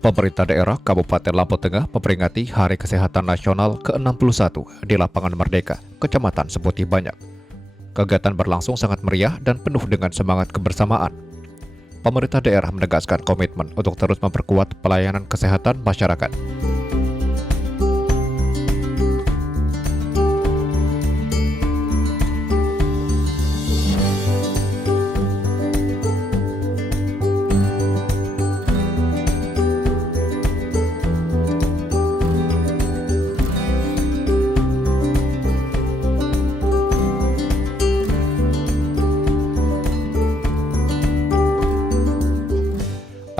Pemerintah daerah Kabupaten Lampung Tengah memperingati Hari Kesehatan Nasional ke-61 di Lapangan Merdeka, Kecamatan Seputi Banyak. Kegiatan berlangsung sangat meriah dan penuh dengan semangat kebersamaan. Pemerintah daerah menegaskan komitmen untuk terus memperkuat pelayanan kesehatan masyarakat.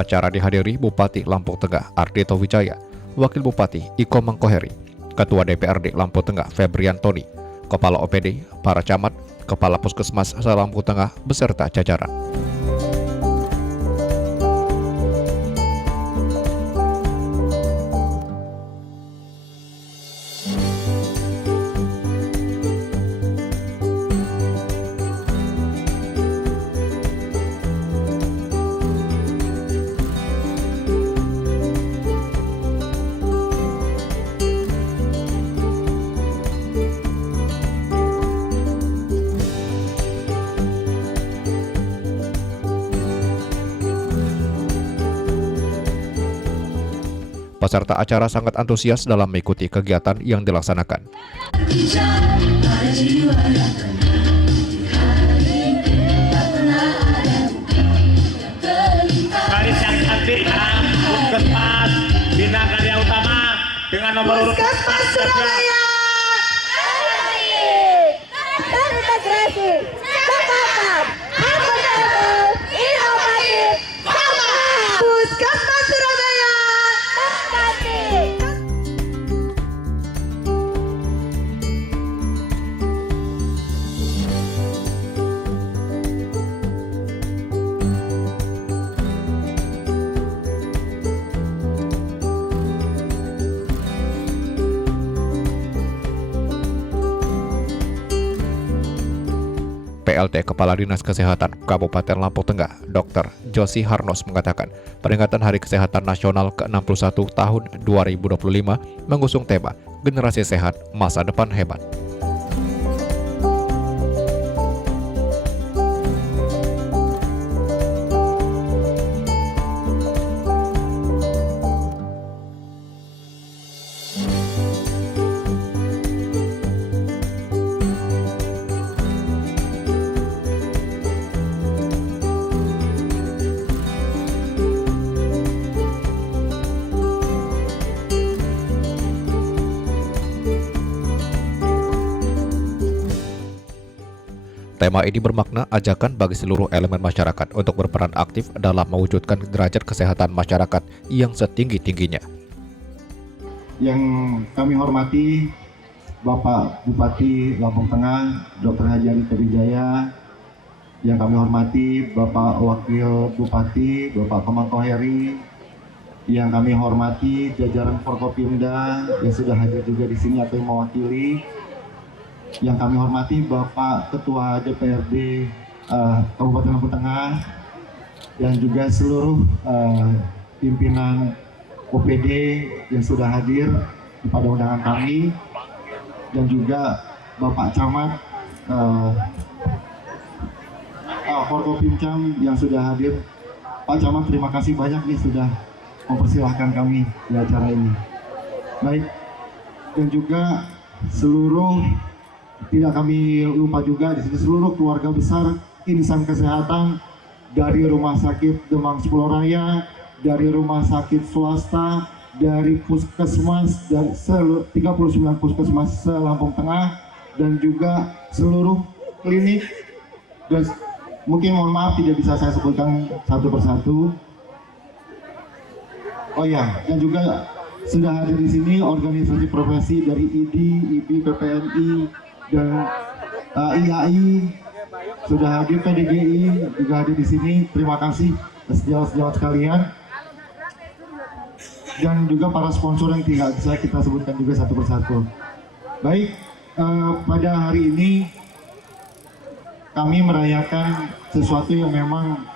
Acara dihadiri Bupati Lampung Tengah Ardito Wijaya, Wakil Bupati Iko Mangkoheri, Ketua DPRD Lampung Tengah Febrian Tony, Kepala OPD, para camat, Kepala Puskesmas se-Lampung Tengah beserta jajaran. Peserta acara sangat antusias dalam mengikuti kegiatan yang dilaksanakan. Baris yang cantik, Puskesmas Bina Karya Utama dengan nomor urut Puskesmas Surabaya. Terintegrasi, cepat, akuntabel, inovatif, sama. Puskesmas Surabaya. PLT Kepala Dinas Kesehatan Kabupaten Lampung Tengah, Dr. Josi Harnos mengatakan, peringatan Hari Kesehatan Nasional ke-61 tahun 2025 mengusung tema Generasi Sehat, Masa Depan Hebat. Tema ini bermakna ajakan bagi seluruh elemen masyarakat untuk berperan aktif dalam mewujudkan derajat kesehatan masyarakat yang setinggi-tingginya. Yang kami hormati Bapak Bupati Lampung Tengah, Dr. Haji Ardito Wijaya. Yang kami hormati Bapak Wakil Bupati, Bapak Komangkoheri. Yang kami hormati jajaran Forkopimda yang sudah hadir juga di sini atau yang mewakili. Yang kami hormati Bapak Ketua DPRD Kabupaten Lampung Tengah dan juga seluruh pimpinan OPD yang sudah hadir pada undangan kami, dan juga Bapak Camat Forkopimcam yang sudah hadir. Pak Camat, terima kasih banyak nih sudah mempersilahkan kami di acara ini. Baik, dan juga seluruh, tidak kami lupa juga di sini seluruh keluarga besar insan kesehatan dari Rumah Sakit Demang Sepuluh Raya, dari rumah sakit swasta, dari puskesmas, dan 39 puskesmas se-Lampung Tengah, dan juga seluruh klinik. Dan mungkin mohon maaf tidak bisa saya sebutkan satu persatu. Oh ya, dan juga sudah hadir di sini organisasi profesi dari IDI, IPI, PPNI, dan IAI sudah hadir, PDGI juga hadir di sini. Terima kasih sejawat-sejawat sekalian, dan juga para sponsor yang tidak bisa kita sebutkan juga satu persatu. Baik, pada hari ini kami merayakan sesuatu yang memang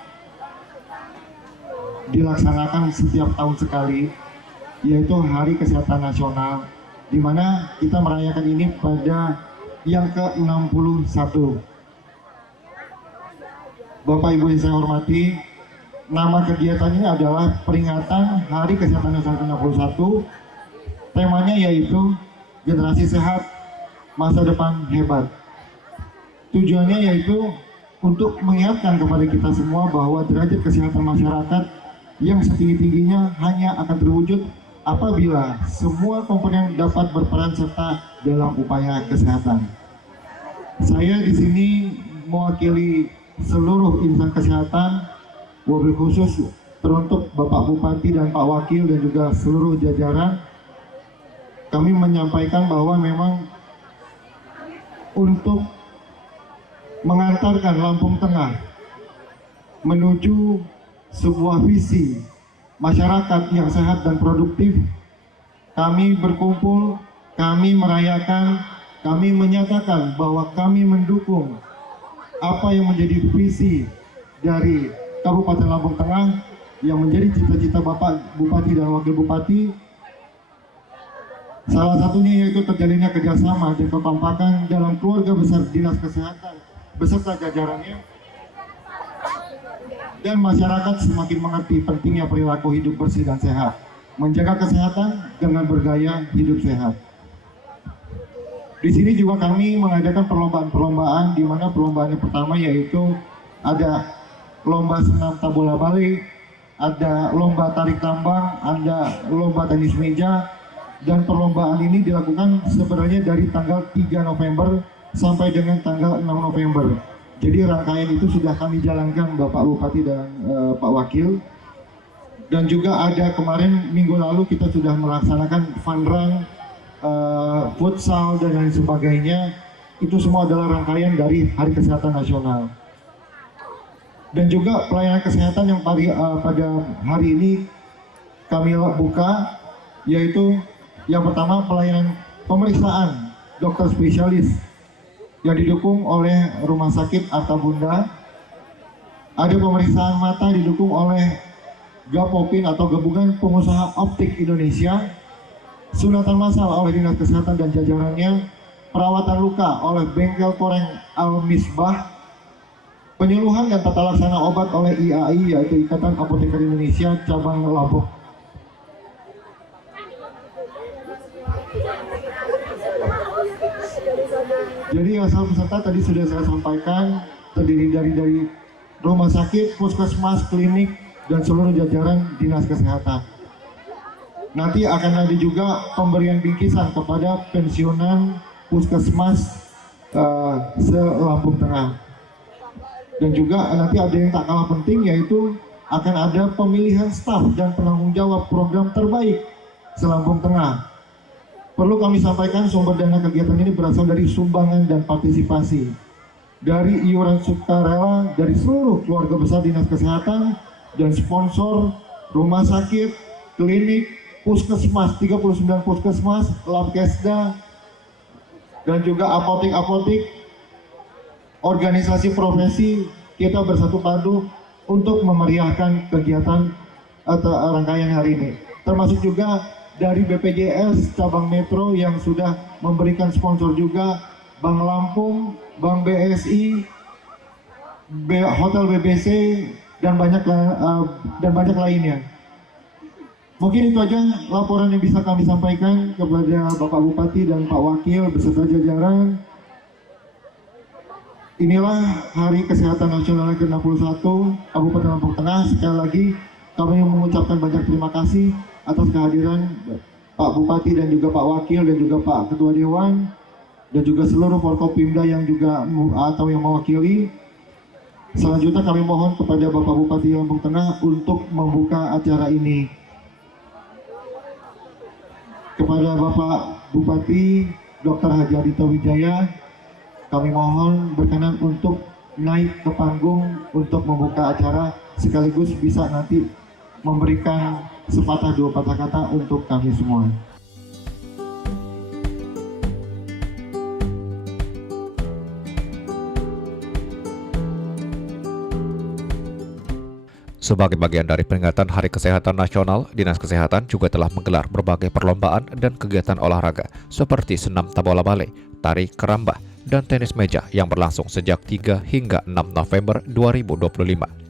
dilaksanakan setiap tahun sekali, yaitu Hari Kesehatan Nasional, di mana kita merayakan ini pada yang ke-61. Bapak Ibu yang saya hormati, nama kegiatan ini adalah peringatan Hari Kesehatan Nasional ke-61. Temanya yaitu generasi sehat, masa depan hebat. Tujuannya yaitu untuk mengingatkan kepada kita semua bahwa derajat kesehatan masyarakat yang setinggi-tingginya hanya akan terwujud apabila semua komponen dapat berperan serta dalam upaya kesehatan. Saya di sini mewakili seluruh insan kesehatan, wabil khusus teruntuk Bapak Bupati dan Pak Wakil dan juga seluruh jajaran. Kami menyampaikan bahwa memang untuk mengantarkan Lampung Tengah menuju sebuah visi masyarakat yang sehat dan produktif, kami berkumpul, kami merayakan, kami menyatakan bahwa kami mendukung apa yang menjadi visi dari Kabupaten Lampung Tengah yang menjadi cita-cita Bapak Bupati dan Wakil Bupati. Salah satunya yaitu terjalinnya kerjasama dan kekompakan dalam keluarga besar Dinas Kesehatan beserta jajarannya, dan masyarakat semakin mengerti pentingnya perilaku hidup bersih dan sehat, menjaga kesehatan dengan bergaya hidup sehat. Di sini juga kami mengadakan perlombaan-perlombaan, di mana perlombaan yang pertama yaitu ada lomba senam tabola balik, ada lomba tarik tambang, ada lomba tenis meja, dan perlombaan ini dilakukan sebenarnya dari tanggal 3 November sampai dengan tanggal 6 November. Jadi rangkaian itu sudah kami jalankan Bapak Bupati dan Pak Wakil. Dan juga ada kemarin minggu lalu kita sudah melaksanakan fun run, futsal dan lain sebagainya. Itu semua adalah rangkaian dari Hari Kesehatan Nasional. Dan juga pelayanan kesehatan yang pada hari ini kami buka, yaitu yang pertama pelayanan pemeriksaan dokter spesialis yang didukung oleh Rumah Sakit Arta Bunda. Ada pemeriksaan mata didukung oleh Gapopin atau Gabungan Pengusaha Optik Indonesia. Sunatan massal oleh Dinas Kesehatan dan jajarannya. Perawatan luka oleh Bengkel Koreng Al-Misbah. Penyuluhan dan tata laksana obat oleh IAI, yaitu Ikatan Apoteker Indonesia Cabang Lombok. Jadi asal peserta tadi sudah saya sampaikan, terdiri dari rumah sakit, puskesmas, klinik, dan seluruh jajaran Dinas Kesehatan. Nanti akan ada juga pemberian bingkisan kepada pensiunan puskesmas se-Lampung Tengah. Dan juga nanti ada yang tak kalah penting, yaitu akan ada pemilihan staf dan penanggung jawab program terbaik se-Lampung Tengah. Perlu kami sampaikan, sumber dana kegiatan ini berasal dari sumbangan dan partisipasi dari iuran sukarela dari seluruh keluarga besar Dinas Kesehatan dan sponsor rumah sakit, klinik, puskesmas, 39 puskesmas, Labkesda, dan juga apotek-apotek, organisasi profesi. Kita bersatu padu untuk memeriahkan kegiatan atau rangkaian hari ini, termasuk juga dari BPJS cabang Metro yang sudah memberikan sponsor juga, Bank Lampung, Bank BSI, Hotel BBC, dan banyak lainnya. Mungkin itu aja laporan yang bisa kami sampaikan kepada Bapak Bupati dan Pak Wakil beserta jajaran. Inilah Hari Kesehatan Nasional ke-61 Kabupaten Lampung Tengah. Sekali lagi kami mengucapkan banyak terima kasih atas kehadiran Pak Bupati dan juga Pak Wakil dan juga Pak Ketua Dewan dan juga seluruh Forkopimda yang juga atau yang mewakili. Selanjutnya kami mohon kepada Bapak Bupati Lampung Tengah untuk membuka acara ini. Kepada Bapak Bupati Dr. Haji Adito Wijaya, kami mohon berkenan untuk naik ke panggung untuk membuka acara, sekaligus bisa nanti memberikan sepatah dua patah kata untuk kami semua. Sebagai bagian dari peringatan Hari Kesehatan Nasional, Dinas Kesehatan juga telah menggelar berbagai perlombaan dan kegiatan olahraga seperti senam tabola bale, tari kerambah, dan tenis meja yang berlangsung sejak 3 hingga 6 November 2025.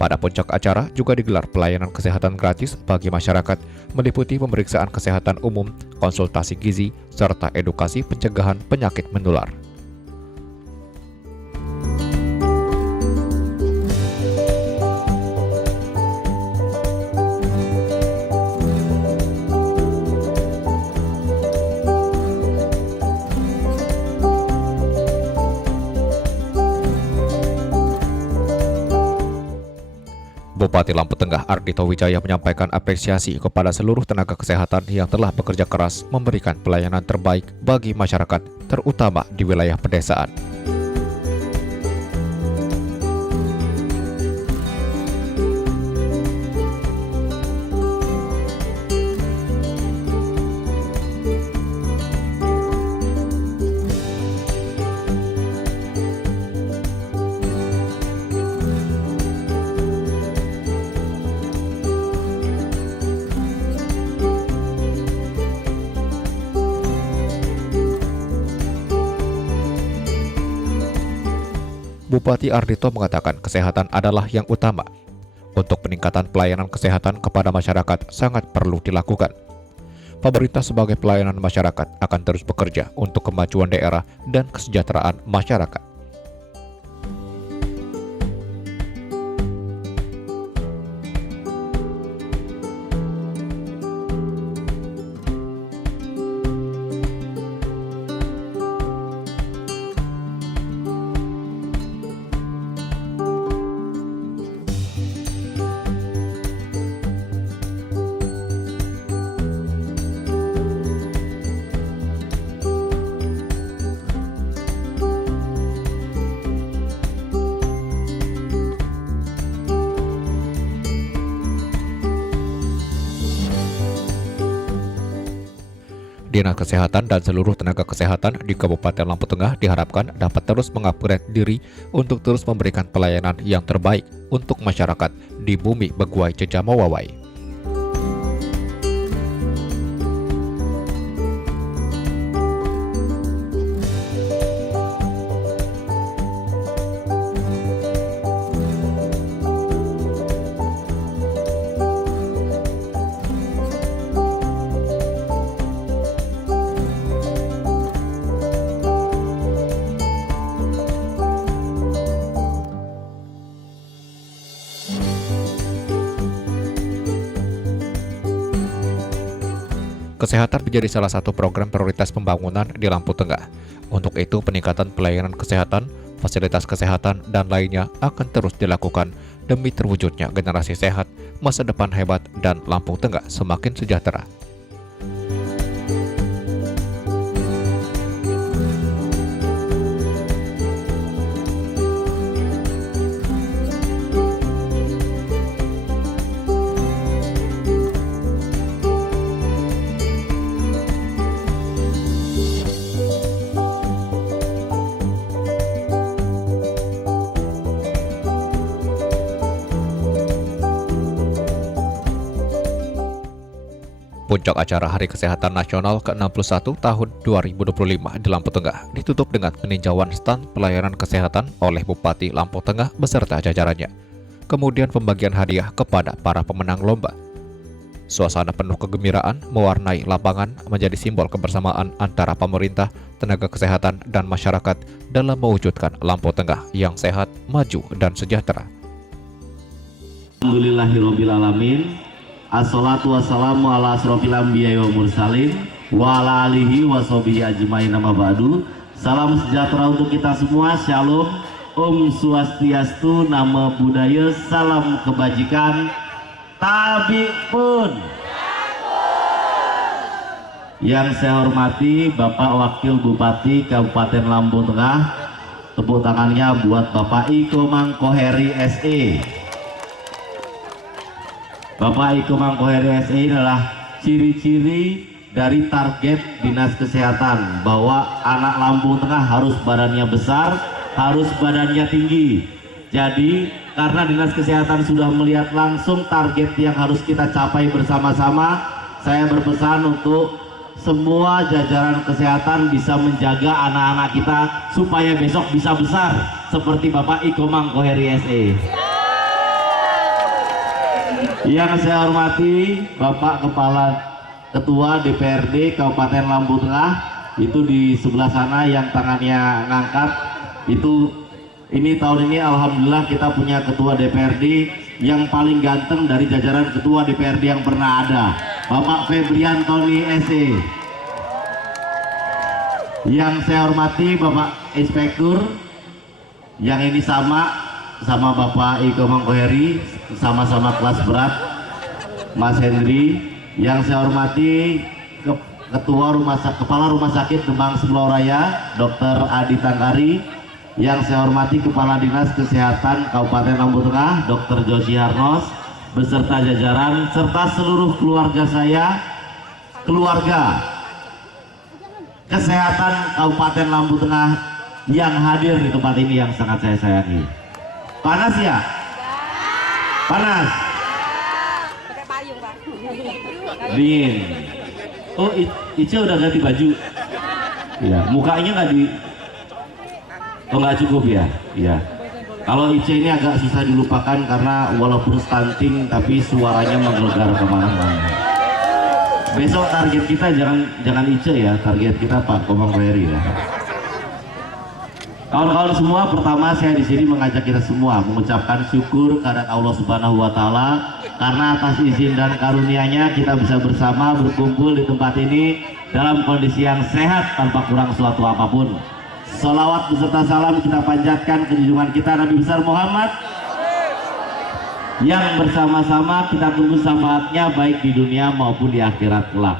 Pada puncak acara juga digelar pelayanan kesehatan gratis bagi masyarakat, meliputi pemeriksaan kesehatan umum, konsultasi gizi, serta edukasi pencegahan penyakit menular. Bupati Lampung Tengah Ardhito Wijaya menyampaikan apresiasi kepada seluruh tenaga kesehatan yang telah bekerja keras memberikan pelayanan terbaik bagi masyarakat, terutama di wilayah pedesaan. Bupati Ardhito mengatakan kesehatan adalah yang utama. Untuk peningkatan pelayanan kesehatan kepada masyarakat sangat perlu dilakukan. Pemerintah sebagai pelayanan masyarakat akan terus bekerja untuk kemajuan daerah dan kesejahteraan masyarakat. Dinas Kesehatan dan seluruh tenaga kesehatan di Kabupaten Lampung Tengah diharapkan dapat terus mengupgrade diri untuk terus memberikan pelayanan yang terbaik untuk masyarakat di bumi Beguai Cejamawawai. Kesehatan menjadi salah satu program prioritas pembangunan di Lampung Tengah. Untuk itu, peningkatan pelayanan kesehatan, fasilitas kesehatan, dan lainnya akan terus dilakukan demi terwujudnya generasi sehat, masa depan hebat, dan Lampung Tengah semakin sejahtera. Puncak acara Hari Kesehatan Nasional ke-61 tahun 2025 di Lampung Tengah ditutup dengan peninjauan stand pelayanan kesehatan oleh Bupati Lampung Tengah beserta jajarannya. Kemudian pembagian hadiah kepada para pemenang lomba. Suasana penuh kegembiraan mewarnai lapangan menjadi simbol kebersamaan antara pemerintah, tenaga kesehatan, dan masyarakat dalam mewujudkan Lampung Tengah yang sehat, maju, dan sejahtera. Alhamdulillahirrabbilalamin. Assalatu wassalamu ala asrofil anbiya wa mursalin wa ala alihi wa sahbihi ajmain amma ba'du. Salam sejahtera untuk kita semua. Shalom, Om Swastiastu, Namo Buddhaya, salam kebajikan. Tabi pun. Yang saya hormati Bapak Wakil Bupati Kabupaten Lampung Tengah, Tepuk tangannya buat Bapak Iko Mangkoheri SE. Bapak Iko Mangkoheri SE adalah ciri-ciri dari target Dinas Kesehatan bahwa anak Lampung Tengah harus badannya besar, harus badannya tinggi. Jadi karena Dinas Kesehatan sudah melihat langsung target yang harus kita capai bersama-sama, saya berpesan untuk semua jajaran kesehatan bisa menjaga anak-anak kita supaya besok bisa besar seperti Bapak Iko Mangkoheri SE. Yang saya hormati Bapak Ketua DPRD Kabupaten Lampung Tengah, itu di sebelah sana yang tangannya ngangkat, itu ini tahun ini alhamdulillah kita punya Ketua DPRD yang paling ganteng dari jajaran Ketua DPRD yang pernah ada, Bapak Febrian Tony SE. Yang saya hormati Bapak Inspektur, yang ini sama Bapak Iko Mangkoheri, sama-sama kelas berat, Mas Hendri. Yang saya hormati Kepala Rumah Sakit Demang Sebelah Raya, Dr. Adi Tangkari. Yang saya hormati Kepala Dinas Kesehatan Kabupaten Lampung Tengah, Dr. Joshi Harnos, beserta jajaran, serta seluruh keluarga saya, keluarga Kesehatan Kabupaten Lampung Tengah yang hadir di tempat ini yang sangat saya sayangi. Panas ya? Panas? Dingin. Oh, Ica udah ganti baju? Ya, mukanya nggak di... Oh, nggak cukup ya? Iya. Kalau Ica ini agak susah dilupakan karena walaupun stunting tapi suaranya menggelegar kemana-mana. Besok target kita jangan Ica ya, target kita Pak Mangkoheri ya. Kawan-kawan semua, pertama saya di sini mengajak kita semua mengucapkan syukur kepada Allah Subhanahu wa taala karena atas izin dan karunia-Nya kita bisa bersama berkumpul di tempat ini dalam kondisi yang sehat tanpa kurang suatu apapun. Salawat beserta salam kita panjatkan ke junjungan kita Nabi besar Muhammad yang bersama-sama kita tunggu syafaatnya baik di dunia maupun di akhirat kelak.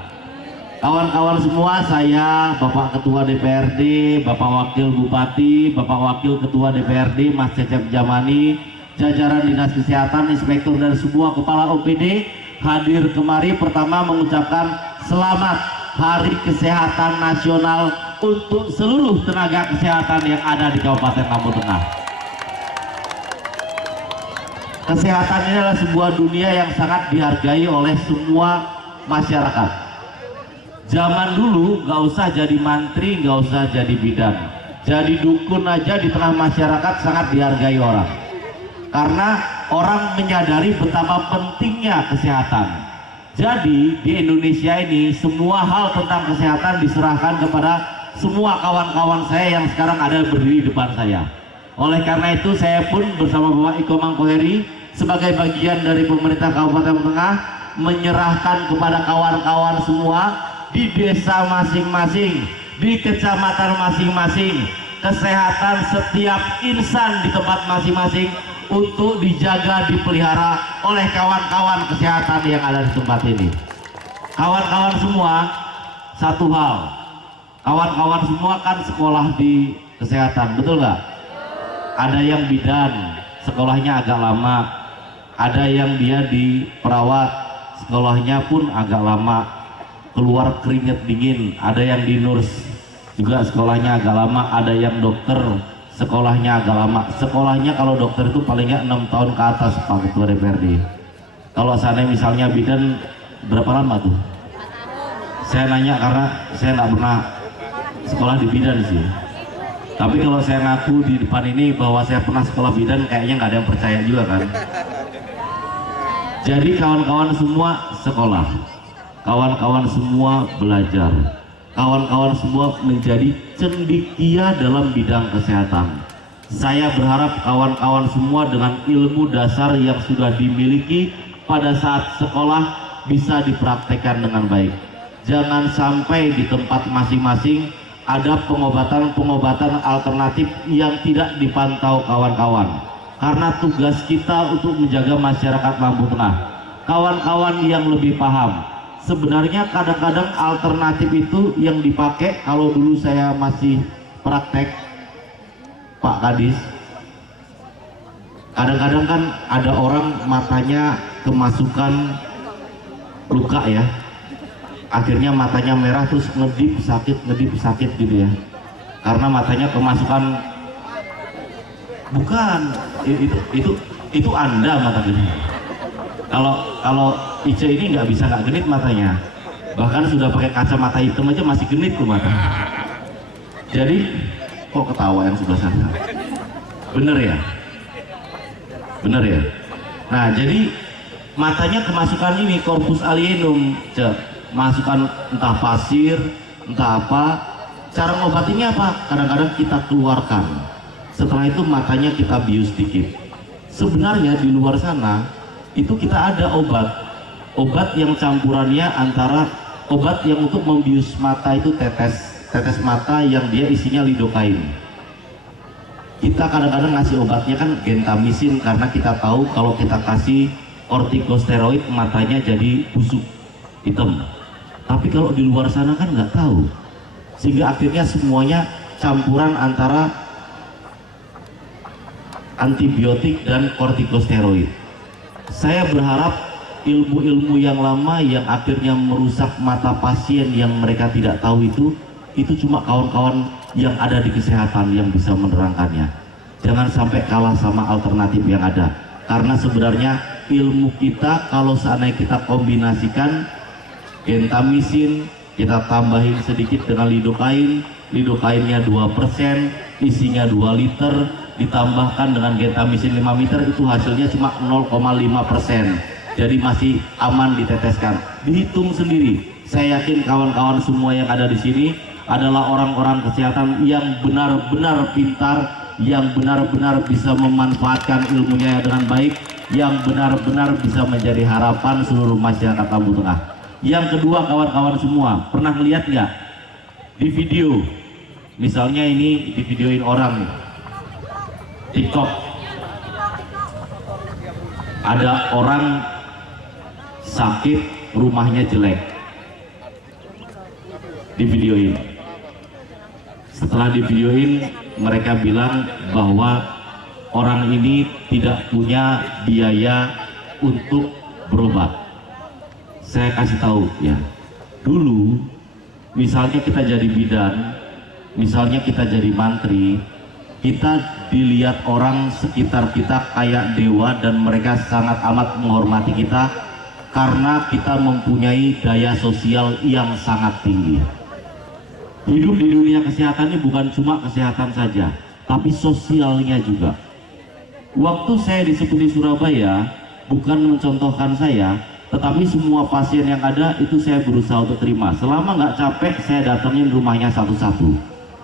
Kawan-kawan semua, saya Bapak Ketua DPRD, Bapak Wakil Bupati, Bapak Wakil Ketua DPRD Mas Cecep Jamani, jajaran Dinas Kesehatan, Inspektur dan semua Kepala OPD hadir kemari pertama mengucapkan selamat Hari Kesehatan Nasional untuk seluruh tenaga kesehatan yang ada di Kabupaten Lampung Tengah. Kesehatan ini adalah sebuah dunia yang sangat dihargai oleh semua masyarakat. Zaman dulu nggak usah jadi mantri, nggak usah jadi bidan, jadi dukun aja di tengah masyarakat sangat dihargai orang. Karena orang menyadari betapa pentingnya kesehatan. Jadi di Indonesia ini semua hal tentang kesehatan diserahkan kepada semua kawan-kawan saya yang sekarang ada berdiri di depan saya. Oleh karena itu saya pun bersama Bapak Iko Mangkoheri sebagai bagian dari pemerintah Kabupaten Tengah menyerahkan kepada kawan-kawan semua di desa masing-masing, di kecamatan masing-masing, kesehatan setiap insan di tempat masing-masing untuk dijaga, dipelihara oleh kawan-kawan kesehatan yang ada di tempat ini. Kawan-kawan semua, satu hal, kawan-kawan semua kan sekolah di kesehatan, betul nggak? Ada yang bidan, sekolahnya agak lama. Ada yang dia di perawat, sekolahnya pun agak lama, keluar keringet dingin. Ada yang di nurse, juga sekolahnya agak lama. Ada yang dokter, sekolahnya agak lama. Sekolahnya kalau dokter itu paling nggak 6 tahun ke atas, Pak Ketua DPRD. Kalau sana misalnya bidan, berapa lama tuh? Saya nanya karena saya nggak pernah sekolah di bidan sih. Tapi kalau saya ngaku di depan ini bahwa saya pernah sekolah bidan, kayaknya nggak ada yang percaya juga kan. Jadi kawan-kawan semua sekolah, kawan-kawan semua belajar, kawan-kawan semua menjadi cendekia dalam bidang kesehatan. Saya berharap kawan-kawan semua dengan ilmu dasar yang sudah dimiliki pada saat sekolah bisa dipraktekkan dengan baik. Jangan sampai di tempat masing-masing ada pengobatan-pengobatan alternatif yang tidak dipantau kawan-kawan. Karena tugas kita untuk menjaga masyarakat Lampung Tengah. Kawan-kawan yang lebih paham. Sebenarnya kadang-kadang alternatif itu yang dipakai, kalau dulu saya masih praktek, Pak Kadis, kadang-kadang kan ada orang matanya kemasukan luka ya, akhirnya matanya merah terus ngedip sakit gitu ya, karena matanya kemasukan. Bukan, itu Anda mata genit. Kalau Ice ini nggak bisa nggak genit matanya, bahkan sudah pakai kacamata hitam aja masih genit tuh mata. Jadi kok ketawa yang sebelah sana? Bener ya? Bener ya? Nah jadi matanya kemasukan ini corpus alienum, masukan entah pasir, entah apa. Cara ngobatinya apa? Kadang-kadang kita keluarkan. Setelah itu matanya kita bius dikit. Sebenarnya di luar sana itu kita ada obat yang campurannya antara obat yang untuk membius mata itu tetes mata yang dia isinya lidokain. Kita kadang-kadang ngasih obatnya kan gentamisin karena kita tahu kalau kita kasih kortikosteroid matanya jadi busuk hitam. Tapi kalau di luar sana kan nggak tahu, sehingga akhirnya semuanya campuran antara antibiotik dan kortikosteroid. Saya berharap ilmu-ilmu yang lama yang akhirnya merusak mata pasien yang mereka tidak tahu itu cuma kawan-kawan yang ada di kesehatan yang bisa menerangkannya. Jangan sampai kalah sama alternatif yang ada, karena sebenarnya ilmu kita kalau seandainya kita kombinasikan gentamisin, kita tambahin sedikit dengan lidokainnya 2%, isinya 2 liter, ditambahkan dengan gentamisin 5 liter, itu hasilnya cuma 0,5%. Jadi masih aman diteteskan. Dihitung sendiri. Saya yakin kawan-kawan semua yang ada di sini adalah orang-orang kesehatan yang benar-benar pintar, yang benar-benar bisa memanfaatkan ilmunya dengan baik, yang benar-benar bisa menjadi harapan seluruh masyarakat Lampung Tengah. Yang kedua, kawan-kawan semua pernah lihat nggak di video, misalnya ini di videoin orang nih, TikTok, ada orang sakit, rumahnya jelek, di videoin. Setelah di videoin, mereka bilang bahwa orang ini tidak punya biaya untuk berobat. Saya kasih tahu ya, dulu misalnya kita jadi bidan, misalnya kita jadi mantri, kita dilihat orang sekitar kita kayak dewa dan mereka sangat amat menghormati kita karena kita mempunyai daya sosial yang sangat tinggi. Hidup di dunia kesehatan ini bukan cuma kesehatan saja, tapi sosialnya juga. Waktu saya disebut di Surabaya, bukan mencontohkan saya, tetapi semua pasien yang ada itu saya berusaha untuk terima. Selama nggak capek, saya datengin rumahnya satu-satu.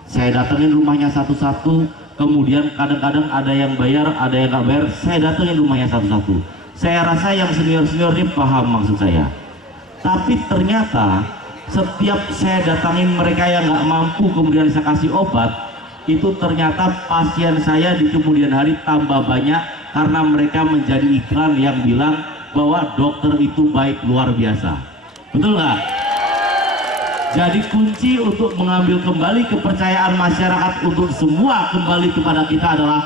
Saya datengin rumahnya satu-satu, kemudian kadang-kadang ada yang bayar, ada yang nggak bayar, saya datengin rumahnya satu-satu. Saya rasa yang senior-senior ini paham maksud saya. Tapi ternyata setiap saya datangin mereka yang nggak mampu, kemudian saya kasih obat, itu ternyata pasien saya di kemudian hari tambah banyak karena mereka menjadi iklan yang bilang bahwa dokter itu baik luar biasa. Betul nggak? Jadi kunci untuk mengambil kembali kepercayaan masyarakat untuk semua kembali kepada kita adalah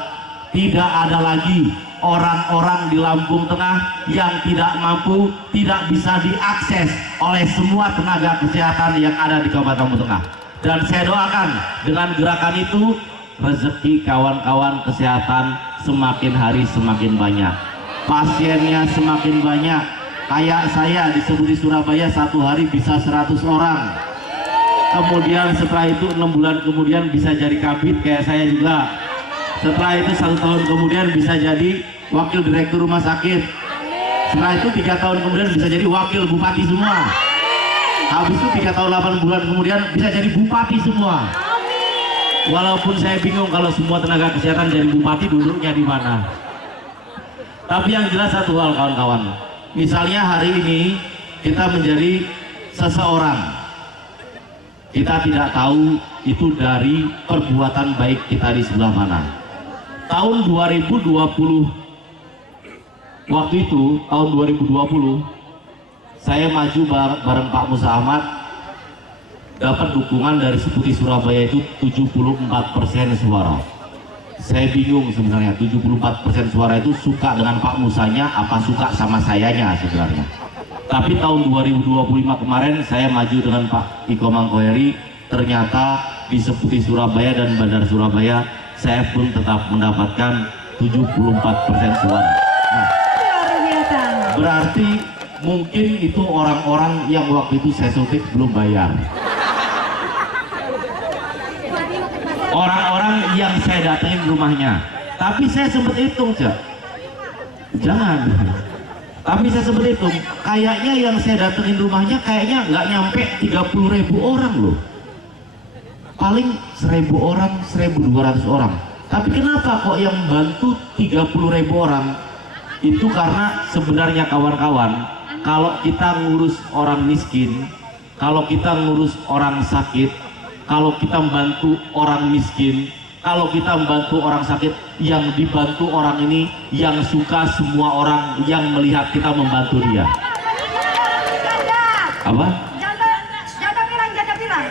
tidak ada lagi orang-orang di Lampung Tengah yang tidak mampu, tidak bisa diakses oleh semua tenaga kesehatan yang ada di Kabupaten Lampung Tengah. Dan saya doakan dengan gerakan itu rezeki kawan-kawan kesehatan semakin hari semakin banyak, pasiennya semakin banyak. Kayak saya disebut di Surabaya satu hari bisa 100 orang, kemudian setelah itu 6 bulan kemudian bisa jadi kabid kayak saya juga. Setelah itu 1 tahun kemudian bisa jadi wakil direktur rumah sakit. Setelah itu 3 tahun kemudian bisa jadi wakil bupati semua. Habis itu 3 tahun 8 bulan kemudian bisa jadi bupati semua. Walaupun saya bingung kalau semua tenaga kesehatan jadi bupati duduknya di mana. Tapi yang jelas satu hal kawan-kawan, misalnya hari ini kita menjadi seseorang, kita tidak tahu itu dari perbuatan baik kita di sebelah mana. Tahun 2020, waktu itu tahun 2020 saya maju bareng Pak Musa Ahmad, dapat dukungan dari Seputi Surabaya itu 74% suara. saya bingung sebenarnya. 74% suara itu suka dengan Pak Musanya apa suka sama sayanya sebenarnya. Tapi tahun 2025 kemarin saya maju dengan Pak Iko Mangkoheri, ternyata di Seputi Surabaya dan Bandar Surabaya saya pun tetap mendapatkan 74% suara. Nah, Luar biasa. berarti mungkin itu orang-orang yang waktu itu saya suntik belum bayar. Orang-orang yang saya datengin rumahnya. Tapi saya sempat hitung, Cak. Jangan. Tapi saya sempat hitung, kayaknya yang saya datengin rumahnya kayaknya nggak nyampe 30.000 orang loh. Paling 1.000 orang, 1.200 orang. Tapi kenapa kok yang bantu 30.000 orang? Itu karena sebenarnya kawan-kawan, kalau kita ngurus orang miskin, kalau kita ngurus orang sakit, kalau kita membantu orang miskin, kalau kita membantu orang sakit, yang dibantu orang ini yang suka semua orang yang melihat kita membantu dia. Apa? Janda pirang.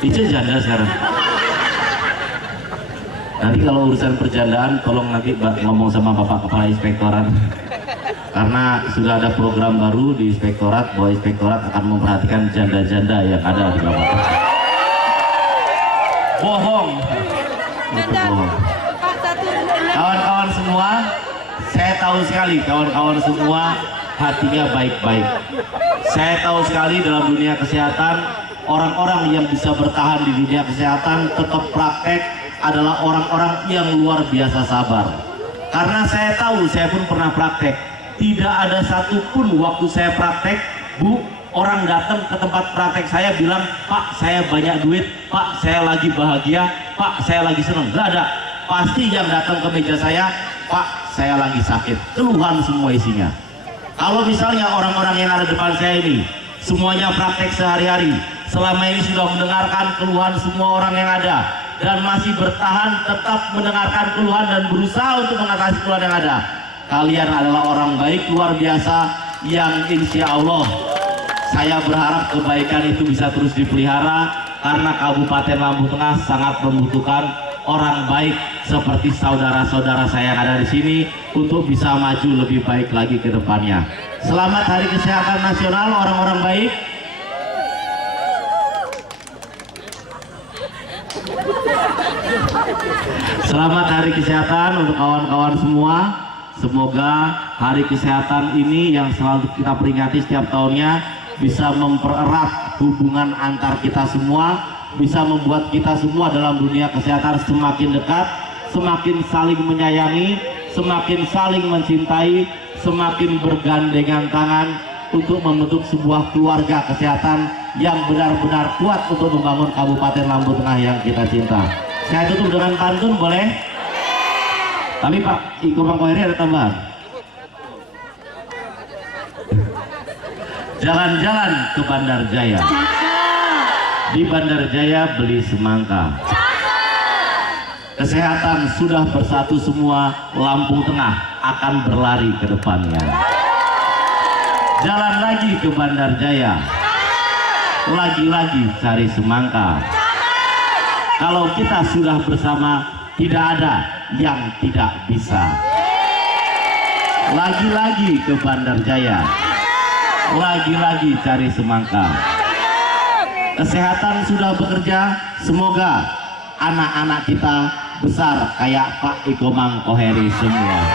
Itu janda sekarang. Nanti kalau urusan perjandaan tolong nanti ngomong sama Bapak Kepala Inspektorat. Karena sudah ada program baru di Inspektorat bahwa Inspektorat akan memperhatikan janda-janda yang ada di Bapak. Bohong. Itu bohong. Kawan-kawan semua, saya tahu sekali kawan-kawan semua hatinya baik-baik. Saya tahu sekali dalam dunia kesehatan, orang-orang yang bisa bertahan di dunia kesehatan tetap praktek adalah orang-orang yang luar biasa sabar. Karena saya tahu, saya pun pernah praktek. Tidak ada satupun waktu saya praktek, Bu, orang datang ke tempat praktek saya bilang, Pak, saya banyak duit, Pak, saya lagi bahagia, Pak, saya lagi senang. Gak ada. Pasti yang datang ke meja saya, Pak, saya lagi sakit. Keluhan semua isinya. Kalau misalnya orang-orang yang ada depan saya ini semuanya praktek sehari-hari, selama ini sudah mendengarkan keluhan semua orang yang ada dan masih bertahan tetap mendengarkan keluhan dan berusaha untuk mengatasi keluhan yang ada, kalian adalah orang baik luar biasa yang insya Allah saya berharap kebaikan itu bisa terus dipelihara, karena Kabupaten Lampung Tengah sangat membutuhkan orang baik seperti saudara-saudara saya yang ada di sini untuk bisa maju lebih baik lagi ke depannya. Selamat Hari Kesehatan Nasional orang-orang baik. Selamat Hari Kesehatan untuk kawan-kawan semua. Semoga Hari Kesehatan ini yang selalu kita peringati setiap tahunnya bisa mempererat hubungan antar kita semua, bisa membuat kita semua dalam dunia kesehatan semakin dekat, semakin saling menyayangi, semakin saling mencintai, semakin bergandengan tangan untuk membentuk sebuah keluarga kesehatan yang benar-benar kuat untuk membangun Kabupaten Lampung Tengah yang kita cinta. Saya tutup dengan pantun, boleh? Tapi Pak Iko Mangkoheri ada tambahan. Jalan-jalan ke Bandar Jaya. Di Bandar Jaya beli semangka. Kesehatan sudah bersatu semua, Lampung Tengah akan berlari ke depannya. Jalan lagi ke Bandar Jaya. Lagi-lagi cari semangka. Kalau kita sudah bersama, tidak ada yang tidak bisa. Lagi-lagi ke Bandar Jaya. Lagi-lagi cari semangka. Kesehatan sudah bekerja, semoga anak-anak kita besar kayak Pak Iko Mangkoheri semua.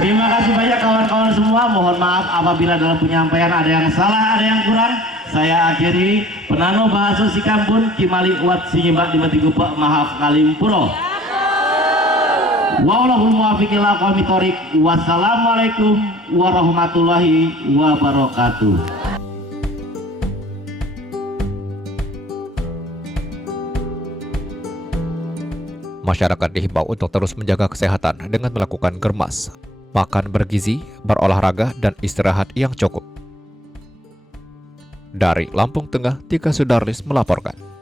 Terima kasih banyak kawan-kawan semua. Mohon maaf apabila dalam penyampaian ada yang salah, ada yang kurang. Saya akhiri penano bahasa Sikampun Kimali Uat Singimbak di Matigupa Maaf Kalimpuro. Wallahul muwaffiq ila aqwamit thoriq. Wassalamualaikum warahmatullahi wabarakatuh. Masyarakat dihimbau untuk terus menjaga kesehatan dengan melakukan germas, makan bergizi, berolahraga, dan istirahat yang cukup. Dari Lampung Tengah, Tika Sudarlis melaporkan.